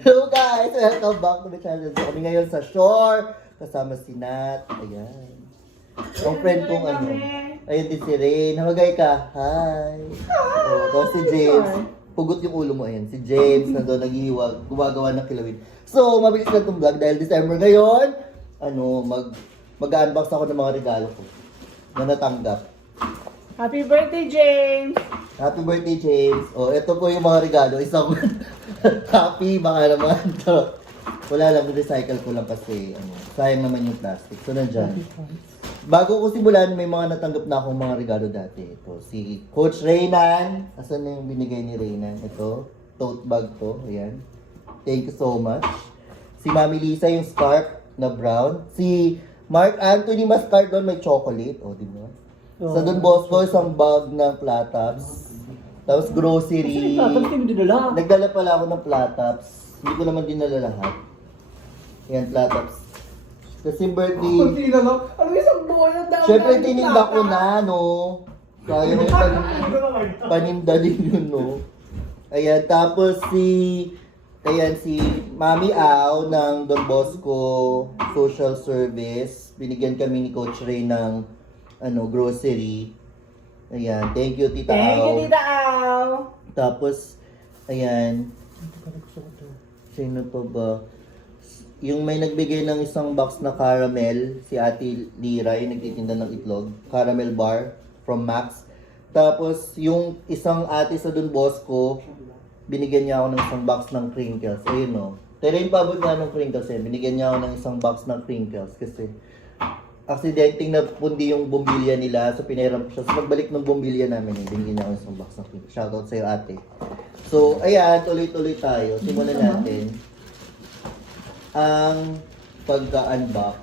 Hello guys! Welcome back to the channel. So kami ngayon sa shore. Kasama si Nat. Ayan. Ang friend kong ano. Ayun din si Rain. Hamagay ka. Hi! Oh, tapos si James. Pugot yung ulo mo. Ayan. Si James nandun naghihiwag. Gumagawa ng kilawin. So, mabilis lang itong vlog dahil December ngayon. Mag-unbox ako ng mga regalo ko na natanggap. Happy birthday, James! Happy birthday, James. Oh, ito po yung mga regalo. Isang happy, baka naman to. Wala lang, recycle ko lang kasi sayang naman yung plastic. So, nandyan. Bago ko simulan, may mga natanggap na akong mga regalo dati. Ito, si Coach Reynan. Asan na yung binigay ni Reynan? Ito, tote bag to. Ayan. Thank you so much. Si Mami Lisa, yung scarf na brown. Si Mark Anthony Mascardon, may chocolate. O, di ba? Sa Don Bosco, isang bag ng Platops. Tapos grocery. Nagdala pala ako ng Platops. Hindi ko naman dinala lahat. Yan, Platops. Kasi birthday. Kunti na lang. Ano isang buo na daw? Siyempre, tininda ko na, no? Kaya yung paninda din yun, no? Ayan, tapos si Mami Au ng Don Bosco Social Service. Binigyan kami ni Coach Ray ng grocery. Ayan, thank you, Tita Au. Thank you, Tita Au. Tapos, ayan. Sino pa ba? Yung may nagbigay ng isang box na caramel, si Ate Lira, yung nagtitinda ng itlog. Caramel bar from Max. Tapos, yung isang ate sa Don Bosco, binigyan niya ako ng isang box ng crinkles. Ayun o. Pero yung pabot nga ng crinkles binigyan niya ako ng isang box ng crinkles kasi aksidenteng napundi yung bumbilya nila. So, pinairam ko siya. So, pagbalik ng bumbilya namin, binigyan niya ako ng isang box ng crinkles. Shoutout sa'yo, ate. So, ayan, tuloy-tuloy tayo. Simulan natin ang pagka-unbox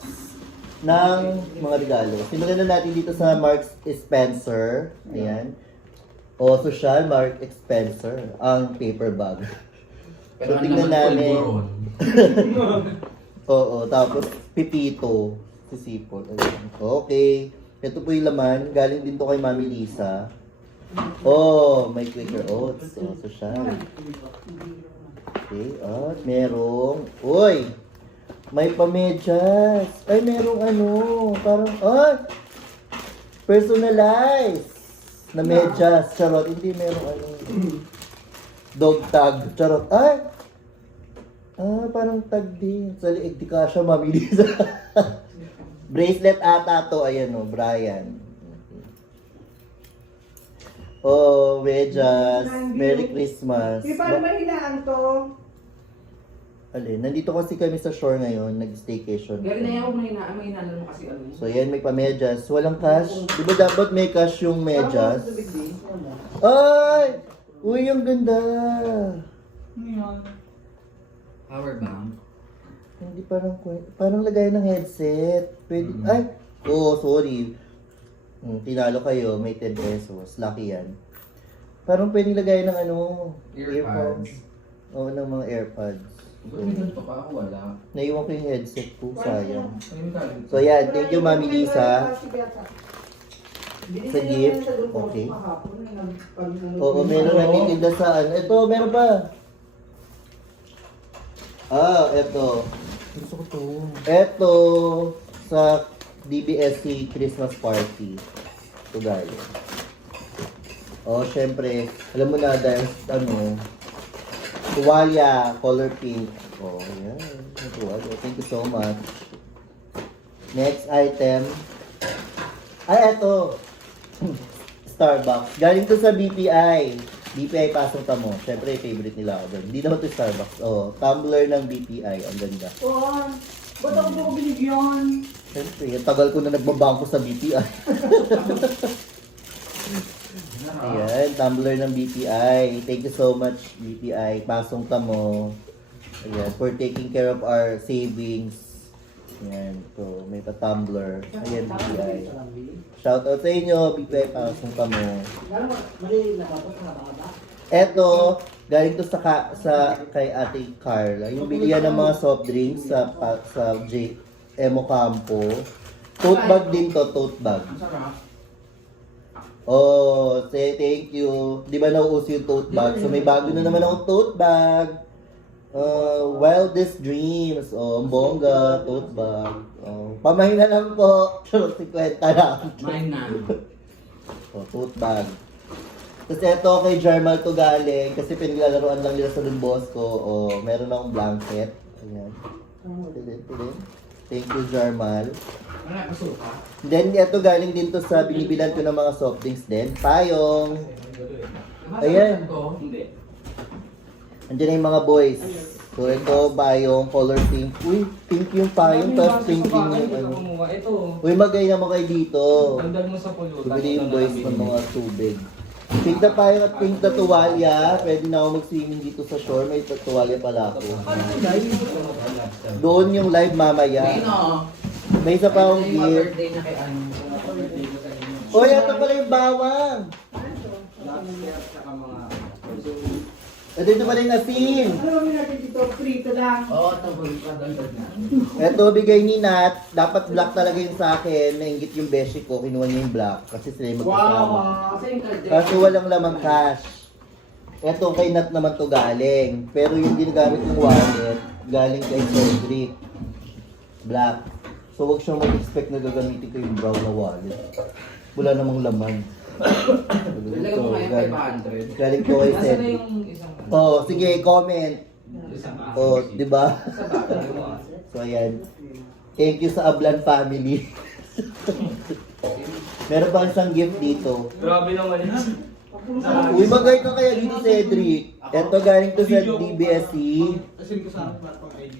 ng mga regalo. Simulan na natin dito sa Marks Spencer. Ayan. O, social Mark Spencer. Ang paper bag. So, tingnan namin. Oo, tapos pipito. Sisipol. Ayan. Okay. Ito po yung laman. Galing din to kay Mami Lisa. Oh, may Quaker Oats. So, social. Okay, at merong, uy, may pamedyas. Ay, merong parang, personalized na medyas. Charot, hindi merong dog tag. Charot, parang tag din. Sa liig di ka siya, mabilis. Bracelet ata to, ayan o, Brian. Oh, medyas. Merry Christmas. Di ba naman hinaan to? Alin, nandito kasi kami sa shore ngayon, nag-staycation. Gari na yan ako mahinaan mo kasi ano. So yan, may pa-medyas. Walang cash. Di ba dapat may cash yung medyas? Ay! Uy, ang ganda! Power bank. Hindi parang lagay ng headset. Pwede, sorry. Tinalo kayo, may 10 pesos. Lucky yan. Parang pwedeng lagay ng earphones. Oo, ng mga AirPods. Ba't may ganito pa ako? Wala. Naiwan ko yung headset ko, sayang. Ayun galing. So yan, thank you Mami Lisa. Sa gift, okay. Oo, meron na titinda sa Ito, meron pa. Ito. Gusto ko to. Ito, sa DBSC Christmas Party. Ito galing. Syempre, alam mo na dahil, tuwalya, color pink. Ayan. Tuwalya. Thank you so much. Next item. Ito. Starbucks. Galing to sa BPI. BPI, pasok ka mo. Siyempre, favorite nila ako doon. Hindi naman to Starbucks. Tumbler ng BPI. Ang ganda. Ba't ako di ko binigyan? Siyempre, ang tagal ko na nagbabangko sa BPI. Ayan, tumbler ng BPI. Thank you so much, BPI. Pasong ka mo. Ayan, for taking care of our savings. Ayan, so may pa-tumbler. Ayan, BPI. Shoutout sa inyo, BPI. Pasong ka mo. Eto, galing to sa kay Ate Carla. Yung bilihan ng mga soft drinks sa Emo Campo. Tote bag din to, tote bag. Say thank you. Di ba nauuso yung tote bag? So may bago na naman akong tote bag. Wildest Dreams. Oh, ang bongga, tote bag. Oh, pamahina lang po. 50 lang. Mine na. Oh, tote bag. Tapos ito kay Jarmal to galing kasi pinaglalaroan lang nila sa Don Bosco. Oh, meron akong blanket. Ayan. Pilin. Thank you, Jarmal. Wala, kasuka. Then, ito galing din to sa binibilan ko ng mga soft drinks din. Payong. Ayan. Hindi. Andiyan na yung mga boys. So, ito, payong, color pink. Uy, pink yung payong, tapos pink din yung ano. Ito. Uy, magay naman kayo dito. Dagdag mo sa pulutan. Bumili yung boys ng mga tubig. Pink na payong at pink na tuwalya. Pwede na ako mag-swimming dito sa shore. May tuwalya pala ako. Doon yung live mamaya. Nino. May isa pa akong Yung gift. birthday na kay ano. Birthday ko sa inyo. Uy, ito pala yung bawang. Saka mga... At ito pala yung asin. Ano kami natin dito? Prito lang. Oo, ito po yung kadagdag na. Ito, bigay ni Nat. Dapat black talaga yung sa akin. Nainggit yung beshi ko. Kinuha niya yung black. Kasi sila yung magkasama. Kasi yung kalde. Kaso walang lamang cash. Ito, kay Nat naman to galing. Pero yung ginagamit yung wallet, galing kay Cedric. Black. So, wag siyang mag-expect na gagamitin ko yung brown na wallet. Wala namang laman. Dalaga mo ngayon Galing 500. ko kay Nasaan na Cedric. yung isang... Oh, sige, comment. Isang Oh, di ba? Sa bagay mo. So, ayan. Thank you sa Ablan family. Meron pa isang gift dito. Grabe naman yan. Uy, magay ka kaya dito, Cedric. Ito galing to sa DBSC. Asin ko sa akin pang ID.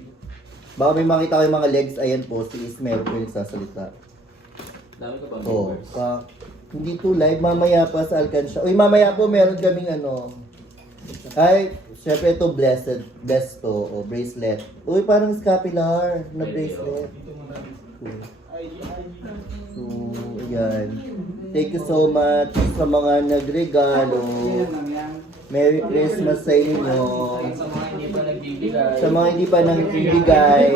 Baka may makita ko yung mga legs. Ayan po, si Ismero po yung nagsasalita. Dami ka pa Oh, hindi to live. Mamaya pa sa Alcansya. Uy, mamaya po meron kaming ano. Ay, syempre ito blessed. Best to. O, bracelet. Uy, parang scapular na bracelet. Dito mo namin. So, so, ayan. Thank you so much sa mga nagregalo. Merry Christmas sa inyo. Sa mga hindi pa nagbibigay. Sa mga hindi pa nagbibigay,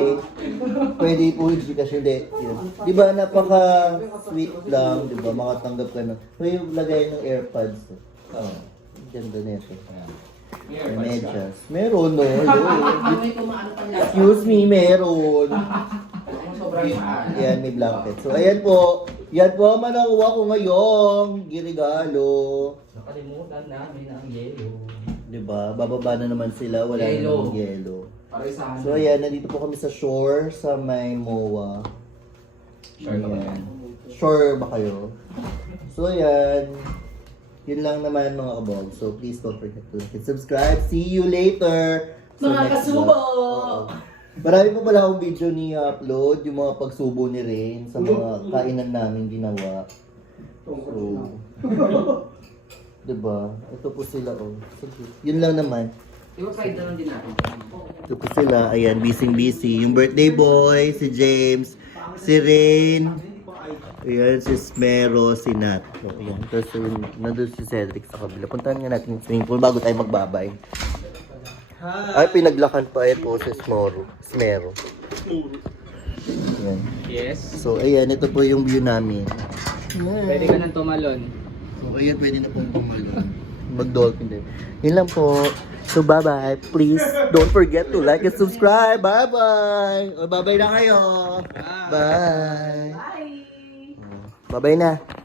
pwede po hindi kasi hindi. Yun. Di ba napaka-sweet lang, di ba? Makatanggap ka ng, may lagay ng AirPods. Oh, ganda nito. May medyas. Meron, no? Yun. May kumaano pa niya. Excuse me, meron. Ang sobrang maan. Ayan, may blanket. So, ayan po. Yan po ang manakuha ko ngayong ginigalo. Nakalimutan namin ang yelo. Diba? Bababa na naman sila. Wala na Yelo. namang yelo. Para isahan. So, ayan. Nandito po kami sa shore sa may MOA. Sure ka ba yan? Sure ba kayo? So, ayan. Yun lang naman mga kabog. So, please don't forget to like and subscribe. See you later! sa Mga next kasubo! vlog. Oo. Marami pa pala akong video ni upload, yung mga pagsubo ni Rain sa mga kainan namin ginawa. So, diba? Ito po sila, oh. Sige. Yun lang naman. Di ba fried naman din natin? Ito po sila, ayan, busy. Yung birthday boy, si James, si Rain, ayan, si Smero, si Nat. So, ayan, tapos nandun si Cedric sa kabila. Puntahan nga natin yung swimming pool bago tayo magbabay. Ay, pinaglakan pa ito si Smero. Ayan. Yes. So, ayan, ito po yung view namin. Pwede ka nang tumalon. So, ayan, pwede na pong pumalong. Mag-dolphin din. Yun lang po. So, bye-bye. Please, don't forget to like and subscribe. Bye-bye. O, bye-bye na kayo. Bye. Bye! Bye-bye na.